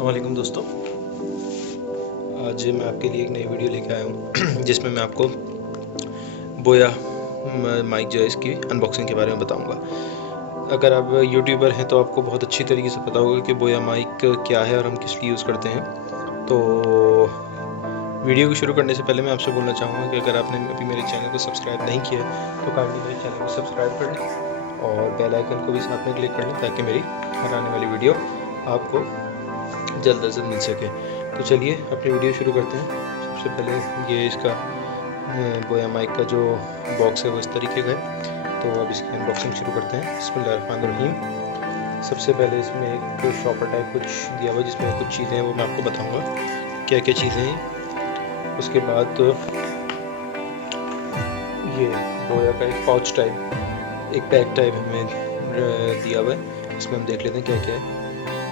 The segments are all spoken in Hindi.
अस्सलामुअलैकुम दोस्तों। आज मैं आपके लिए एक नई वीडियो लेके आया हूँ जिसमें मैं आपको बोया माइक जो है इसकी अनबॉक्सिंग के बारे में बताऊँगा। अगर आप यूट्यूबर हैं तो आपको बहुत अच्छी तरीके से पता होगा कि बोया माइक क्या है और हम किस लिए यूज़ करते हैं। तो वीडियो को शुरू करने से पहले मैं आपसे बोलना चाहूँगा कि अगर आपने अभी मेरे चैनल को सब्सक्राइब नहीं किया तो काइंडली मेरे चैनल को सब्सक्राइब कर लें और बेल आइकन को भी साथ में क्लिक कर लें ताकि मेरी हर आने वाली वीडियो आपको जल्द से जल्द मिल सके। तो चलिए अपनी वीडियो शुरू करते हैं। सबसे पहले ये इसका बोया माइक का जो बॉक्स है वो इस तरीके का है। तो अब इसकी अनबॉक्सिंग शुरू करते हैं। बिस्मिल्लाहिर्रहमानिर्रहीम। सबसे पहले इसमें एक शॉपर टाइप कुछ दिया हुआ है जिसमें कुछ चीज़ें हैं वो मैं आपको बताऊंगा क्या क्या चीज़ें हैं। उसके बाद तो ये बोया का एक पाउच टाइप एक बैग टाइप हमें दिया हुआ है। इसमें हम देख लेते हैं क्या क्या है।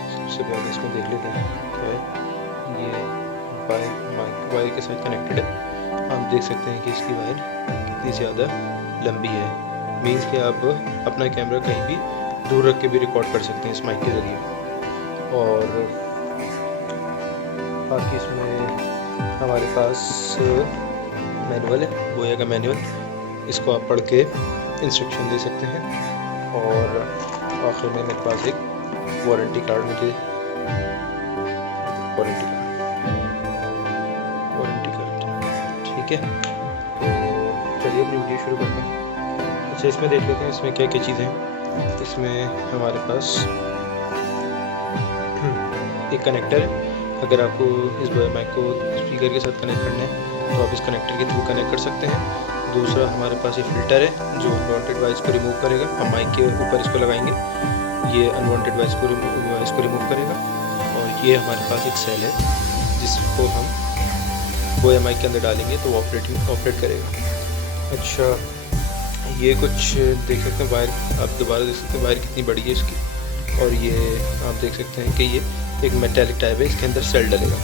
सबसे पहले इसमें देख लेते हैं क्या है। ये वायर के साथ कनेक्टेड है। आप देख सकते हैं कि इसकी वायर कितनी ज़्यादा लंबी है। मीन्स कि आप अपना कैमरा कहीं भी दूर रख के भी रिकॉर्ड कर सकते हैं इस माइक के ज़रिए। और बाकी इसमें हमारे पास मैनुअल है, बोया का मैनुअल। इसको आप पढ़ के इंस्ट्रक्शन दे सकते हैं। और आखिर में मेरे पास एक वारंटी कार्ड ठीक है। तो चलिए अपनी वीडियो शुरू करते हैं। अच्छा, इसमें देख लेते हैं इसमें क्या क्या चीज़ें हैं। इसमें हमारे पास एक कनेक्टर है। अगर आपको इस माइक को स्पीकर के साथ कनेक्ट करना है तो आप इस कनेक्टर के थ्रू कनेक्ट कर सकते हैं। दूसरा हमारे पास ये फ़िल्टर है जो अनवांटेड वॉइस को रिमूव करेगा। हम माइक के ऊपर इसको लगाएंगे, ये अनवांटेड वॉइस को रिमूव करेगा। और ये हमारे पास एक सेल है जिसको हम बोया माइक के अंदर डालेंगे तो वो ऑपरेट करेगा। अच्छा, ये कुछ देख सकते हैं वायर, आप दोबारा देख सकते हैं वायर कितनी बड़ी है इसकी। और ये आप देख सकते हैं कि ये एक मेटालिक टाइप है, इसके अंदर सेल डलेगा।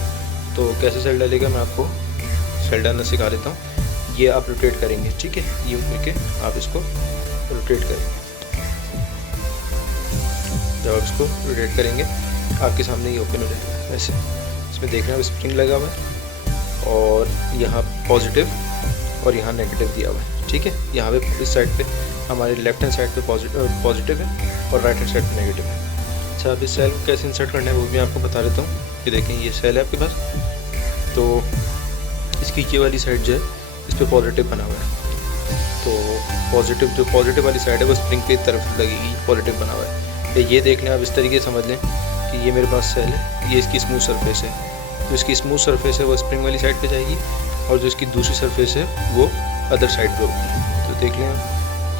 तो कैसे सेल डलेगा मैं आपको सेल डालना सिखा देता हूँ। ये आप रोटेट करेंगे, ठीक है, यूँ करके आप इसको रोटेट करेंगे। जब आप इसको रोटेट करेंगे आपके सामने ये ओपन हो जाएगा ऐसे। इसमें देखना है स्प्रिंग लगा हुआ है और यहाँ पॉजिटिव और यहाँ नेगेटिव दिया हुआ है, ठीक है। यहाँ पे इस साइड पे हमारे लेफ्ट हैंड साइड पे पॉजिटिव है और राइट हैंड साइड पे नेगेटिव है। अच्छा, अब इस सेल को कैसे इंसर्ट करना है वो भी मैं आपको बता देता हूँ। ये देखें, ये सेल है आपके पास। तो इसकी ये वाली साइड जो है इस पर पॉजिटिव बना हुआ है। तो जो पॉजिटिव वाली साइड है वो स्प्रिंग की तरफ लगेगी, पॉजिटिव बना हुआ है। ये देख लें आप, इस तरीके से समझ लें कि ये मेरे पास सेल है, ये इसकी स्मूथ सरफेस है। जो इसकी स्मूथ सरफेस है वो स्प्रिंग वाली साइड पे जाएगी और जो इसकी दूसरी सरफेस है वो अदर साइड पे होगी। तो देख लें,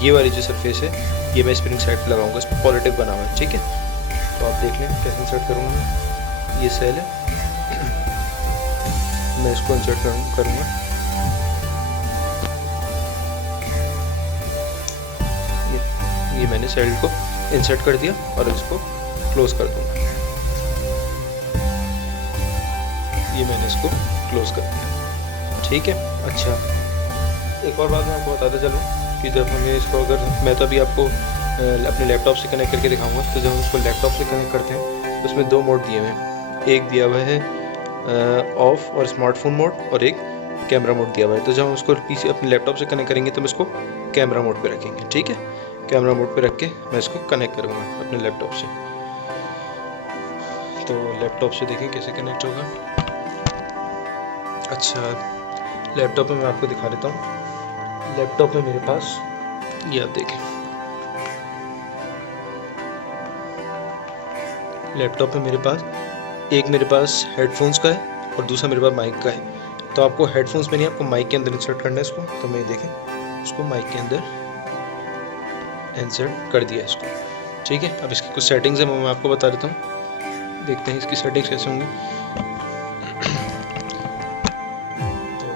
ये वाली जो सरफेस है ये मैं स्प्रिंग साइड पे लगाऊंगा, इस पर पॉजिटिव बना हुआ है, ठीक है। तो आप देख लें कैसे इंसर्ट करूँगा मैं। ये सेल है, मैं इसको इंसर्ट करूँगा। ये मैंने सेल को इंसर्ट कर दिया और इसको क्लोज कर दूँगा। ये मैंने इसको क्लोज कर दिया, ठीक है। अच्छा, एक और बात मैं आपको बताता चलूँ कि जब हमें इसको, अगर मैं तो अभी आपको अपने लैपटॉप से कनेक्ट करके दिखाऊंगा। तो जब हम इसको लैपटॉप से कनेक्ट करते हैं तो उसमें दो मोड दिए हुए हैं। एक दिया हुआ है ऑफ और स्मार्टफोन मोड और एक कैमरा मोड दिया हुआ है। तो जब हम उसको पीसी अपने लैपटॉप से कनेक्ट करेंगे तो हम इसको कैमरा मोड पे रखेंगे, ठीक है। कैमरा मोड पे रख के मैं इसको कनेक्ट करूँगा अपने लैपटॉप से। तो लैपटॉप से देखें कैसे कनेक्ट होगा। अच्छा, लैपटॉप में मैं आपको दिखा देता हूँ। लैपटॉप में मेरे पास ये आप देखें, लैपटॉप में मेरे पास हेडफोन्स का है और दूसरा मेरे पास माइक का है। तो आपको हेडफोन्स में नहीं, आपको माइक के अंदर इंसर्ट करना है इसको। तो मैं देखें उसको माइक के अंदर इंसर्ट कर दिया इसको, ठीक है। अब इसकी कुछ सेटिंग्स है वो मैं आपको बता देता हूँ। देखते हैं इसकी सेटिंग्स कैसे होंगी। तो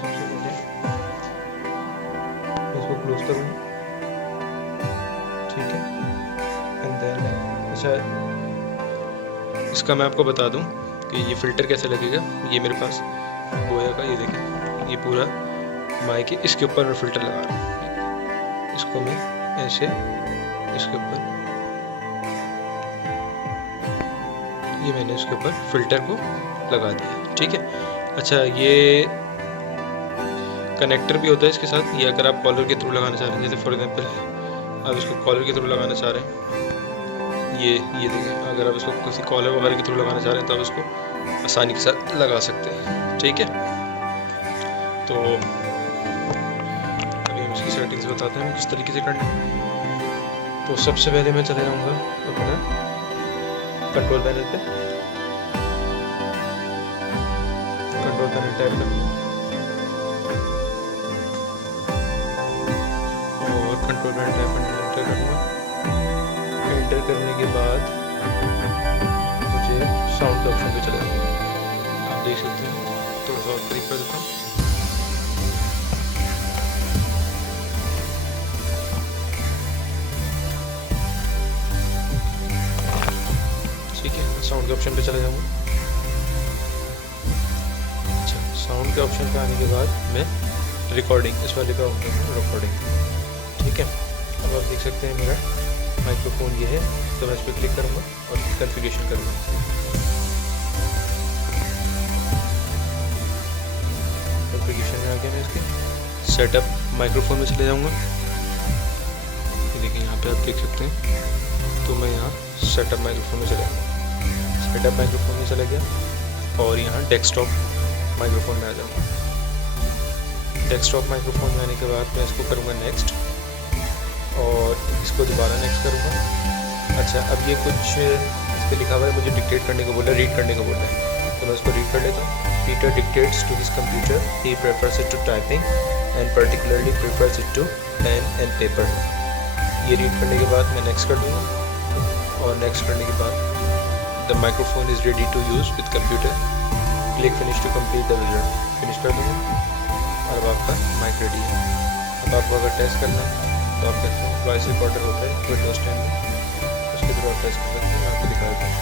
सबसे पहले इसको क्लोज करूँगा, ठीक है। एंड देन अच्छा, इसका मैं आपको बता दूं कि ये फ़िल्टर कैसे लगेगा। ये मेरे पास बोया का, ये देखें, ये पूरा माइक है, इसके ऊपर मैं फ़िल्टर लगा रहा हूँ। इसको मैं ऐसे इसके ऊपर ये मैंने उसके ऊपर फ़िल्टर को लगा दिया, ठीक है। अच्छा, ये कनेक्टर भी होता है इसके साथ, ये अगर आप कॉलर के थ्रू लगाना चाह रहे हैं, जैसे फॉर एग्जांपल आप इसको कॉलर के थ्रू लगाना चाह रहे हैं, ये देखिए, अगर आप इसको किसी कॉलर वगैरह के थ्रू लगाना चाह रहे हैं तो आप इसको आसानी के साथ लगा सकते हैं, ठीक है। तो अभी हम इसकी सेटिंग्स बताते हैं किस तरीके से करना है। तो सबसे पहले मैं चले जाऊँगा अपना कंट्रोल पैनल पे, कंट्रोल पैनल टाइप करूँगा और कंट्रोल पैनल टाइप एंटर करूँगा। एंटर करने के बाद मुझे साउंड के ऑप्शन पे चले जाऊँगा, आप देख सकते हैं। थोड़ा सा और करीब कर देता हूँ। ठीक है, साउंड के ऑप्शन पे चले जाऊँगा। अच्छा, साउंड के ऑप्शन पे आने के बाद मैं रिकॉर्डिंग, इस वाले पे आऊँगा रिकॉर्डिंग, ठीक है। अब आप देख सकते हैं मेरा माइक्रोफोन ये है, तो मैं इस पर क्लिक करूँगा और कॉन्फ़िगरेशन करूँगा। कॉन्फ़िगरेशन में आके मैं इसके सेटअप माइक्रोफोन में चले जाऊँगा। ये देखिए यहाँ पे आप देख सकते हैं, तो मैं यहाँ सेटअप माइक्रोफोन में चले जाऊँगा। सेटअप माइक्रोफोन में चला गया और यहाँ डेस्कटॉप माइक्रोफोन में आ जाऊँगा। डेस्कटॉप माइक्रोफोन में आने के बाद मैं इसको करूँगा नेक्स्ट और इसको दोबारा नेक्स्ट करूँगा। अच्छा, अब ये कुछ इस पर लिखा हुआ है, मुझे डिक्टेट करने को बोल रहा है, रीड करने को बोल रहा है, तो मैं इसको रीड कर लेता हूँ। Peter dictates to his computer, he prefers it to typing and particularly prefers it to pen and paper. ये रीड करने के बाद मैं नेक्स्ट कर दूँगा और नेक्स्ट करने के बाद the microphone is ready to use with computer, click finish to complete the wizard, finish कर दूँगा और अब आपका माइक रेडी है। अब आपको अगर टेस्ट करना है तो आप कहते हैं वॉइस रिकॉर्डर होता है विंडोज 10 में, उसके थ्रू आप टेस्ट कर सकते हैं। मैं आपको दिखा देता हूँ।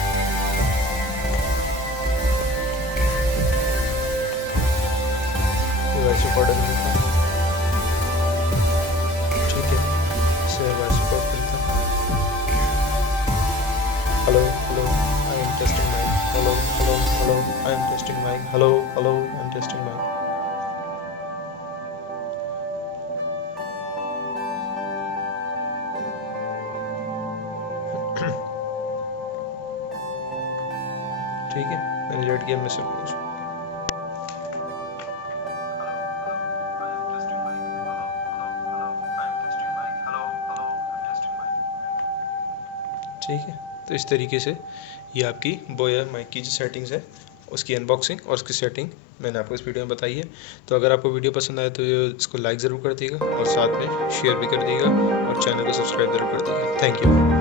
वॉइस रिकॉर्डर में देता हूँ, ठीक है, इससे वॉइस रिकॉर्ड करता हूँ। Hello hello, I am testing mic, hello hello hello, I am testing mic, hello hello, I am testing mic. ठीक है, मैंने रेड किया, मैं से ठीक है। तो इस तरीके से ये आपकी बोया माइक की जो सेटिंग्स है उसकी अनबॉक्सिंग और उसकी सेटिंग मैंने आपको इस वीडियो में बताई है। तो अगर आपको वीडियो पसंद आए तो इसको लाइक ज़रूर कर दीजिएगा और साथ में शेयर भी कर दीजिएगा और चैनल को सब्सक्राइब ज़रूर कर दीजिएगा। Thank you.